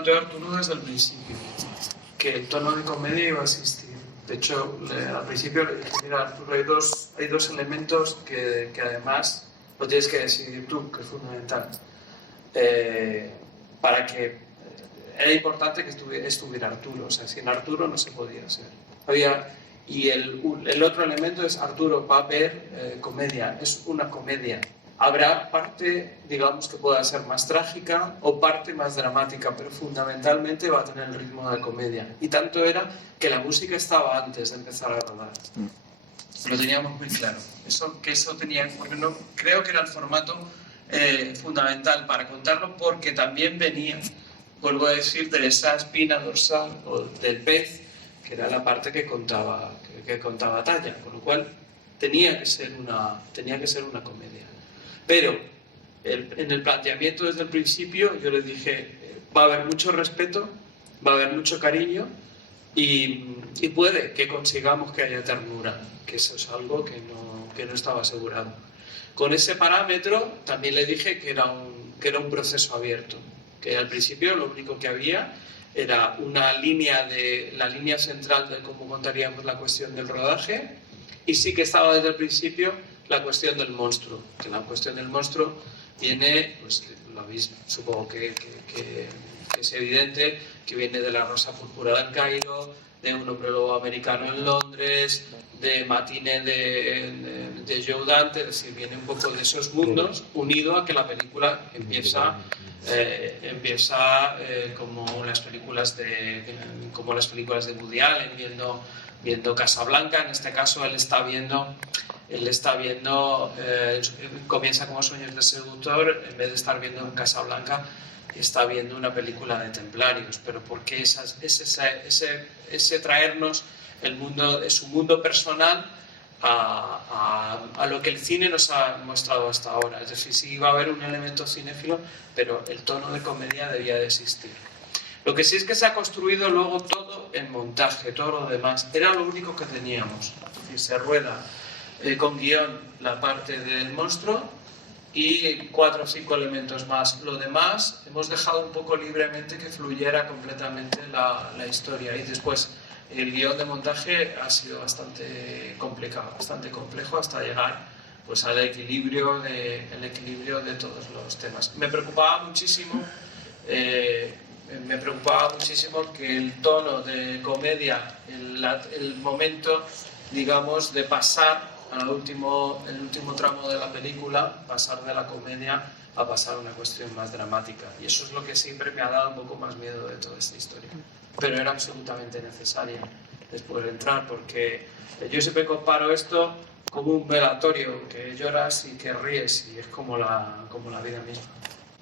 planteó Arturo desde el principio, que el tono de comedia iba a existir. De hecho, al principio le dije, mira Arturo, hay dos elementos que además lo tienes que decidir tú, que es fundamental. Para que era importante que estuviera Arturo, o sea, sin Arturo no se podía hacer. Y el otro elemento es Arturo va a ver comedia, es una comedia. Habrá parte, digamos, que pueda ser más trágica o parte más dramática, pero fundamentalmente va a tener el ritmo de comedia. Y tanto era que la música estaba antes de empezar a rodar. Lo teníamos muy claro. Eso tenía, porque no, creo que era el formato fundamental para contarlo, porque también venía, vuelvo a decir, de esa espina dorsal o del pez, que era la parte que contaba Talla, con lo cual tenía que ser una comedia. Pero en el planteamiento desde el principio yo les dije, va a haber mucho respeto, va a haber mucho cariño y puede que consigamos que haya ternura, que eso es algo que no estaba asegurado. Con ese parámetro también le dije que era un proceso abierto, que al principio lo único que había era la línea central de cómo contaríamos la cuestión del rodaje, y sí que estaba desde el principio la cuestión del monstruo, que la cuestión del monstruo viene, pues lo mismo, supongo que es evidente, que viene de La Rosa Púrpura del Cairo, de Un hombre lobo americano en Londres, de Matine de Joe Dante, es decir, viene un poco de esos mundos, unido a que la película empieza como las películas de Woody Allen, viendo Casablanca. En este caso él está viendo comienza como Sueños de seductor, en vez de estar viendo en Casablanca está viendo una película de templarios. Pero ¿por qué ese traernos su mundo personal a lo que el cine nos ha mostrado hasta ahora? Es decir, sí iba a haber un elemento cinéfilo, pero el tono de comedia debía de existir. Lo que sí es que se ha construido luego todo en montaje, todo lo demás. Era lo único que teníamos. Es decir, se rueda con guión la parte del monstruo y 4 o 5 elementos más. Lo demás hemos dejado un poco libremente que fluyera completamente la historia, y después el guión de montaje ha sido bastante complicado, bastante complejo, hasta llegar pues al equilibrio de todos los temas. Me preocupaba muchísimo que el tono de comedia, el momento, digamos, de pasar el último tramo de la película, pasar de la comedia a pasar a una cuestión más dramática. Y eso es lo que siempre me ha dado un poco más miedo de toda esta historia. Pero era absolutamente necesaria después de entrar, porque yo siempre comparo esto como un velatorio, que lloras y que ríes, y es como la vida misma.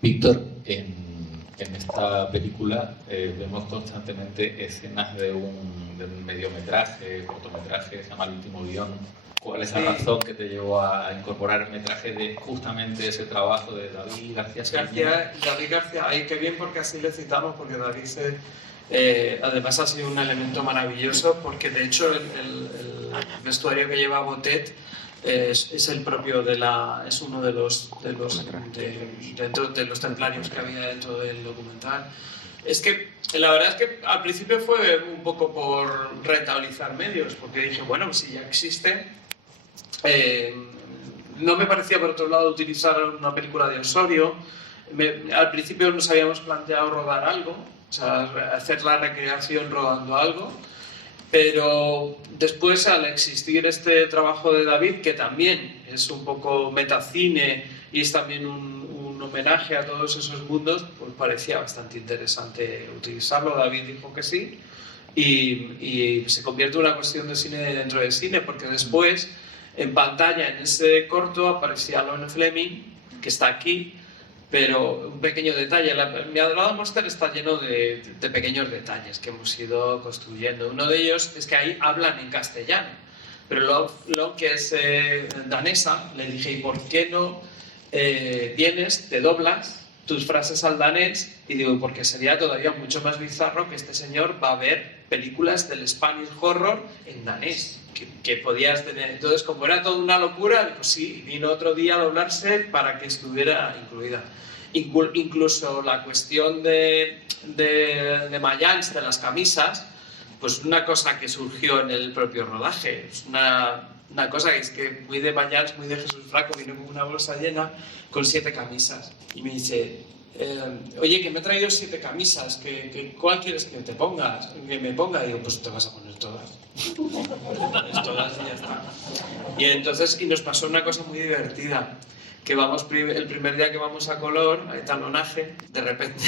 Víctor, en esta película vemos constantemente escenas de un mediometraje, cortometraje, se llama El último guión. ¿Cuál es la razón que te llevó a incorporar el metraje de justamente ese trabajo de David García? David García, ahí qué bien, porque así le citamos, porque David además ha sido un elemento maravilloso, porque de hecho el vestuario que lleva Botet es el propio es uno de los templarios que había dentro del documental. Es que la verdad es que al principio fue un poco por rentabilizar medios, porque dije, bueno, si ya existe, no me parecía por otro lado utilizar una película de Osorio. Al principio nos habíamos planteado rodar algo, o sea, hacer la recreación rodando algo, pero después, al existir este trabajo de David, que también es un poco metacine y es también un homenaje a todos esos mundos, pues parecía bastante interesante utilizarlo. David dijo que sí, y se convierte en una cuestión de cine dentro del cine, porque después en pantalla, en ese corto, aparecía Lorne Fleming, que está aquí, pero un pequeño detalle. Mi Adorado Monster está lleno de pequeños detalles que hemos ido construyendo. Uno de ellos es que ahí hablan en castellano, pero lo que es danesa, le dije, ¿y por qué no vienes, te doblas tus frases al danés? Y digo, porque sería todavía mucho más bizarro que este señor va a ver películas del Spanish Horror en danés, que podías tener. Entonces, como era toda una locura, pues sí, vino otro día a doblarse para que estuviera incluida. Incluso la cuestión de de Mayans, de las camisas, pues una cosa que surgió en el propio rodaje. Es una cosa que es que muy de Mayans, muy de Jesús Franco, vino con una bolsa llena con 7 camisas. Y me dice, oye, que me he traído 7 camisas, ¿cuál quieres que te pongas? Que me ponga. Y digo, pues te vas a poner todas. Pones todas y ya está. Y entonces, y nos pasó una cosa muy divertida, que el primer día que vamos a color, a etalonaje, de repente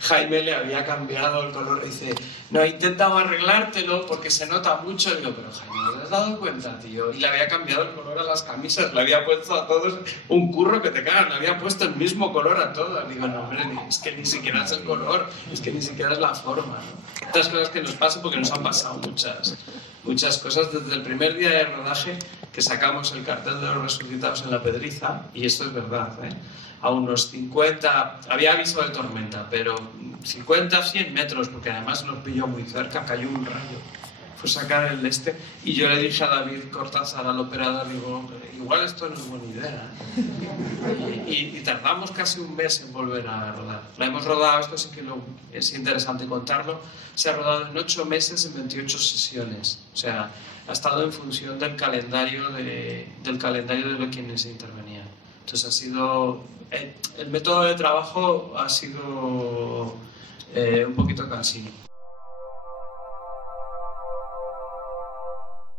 Jaime le había cambiado el color. Dice, no, he intentado arreglártelo porque se nota mucho. Digo, pero Jaime, ¿no te has dado cuenta, tío? Y le había cambiado el color a las camisas, le había puesto a todos un curro que te cagas, le había puesto el mismo color a todas. Digo, no, hombre, es que ni siquiera es el color, es que ni siquiera es la forma, ¿no? Estas cosas que nos pasan, porque nos han pasado muchas cosas desde el primer día de rodaje, que sacamos el cartel de los resucitados en La Pedriza, y esto es verdad, ¿eh? A unos 50, había aviso de tormenta, pero 50, 100 metros, porque además nos pilló muy cerca, cayó un rayo. Fue sacar el y yo le dije a David Cortázar, al operador, digo, igual esto no es buena idea, ¿eh? Y tardamos casi un mes en volver a rodar. La hemos rodado, esto sí que es interesante contarlo, se ha rodado en 8 meses en 28 sesiones. O sea, ha estado en función del calendario de quienes intervenían. Entonces ha sido, el método de trabajo ha sido un poquito cansino.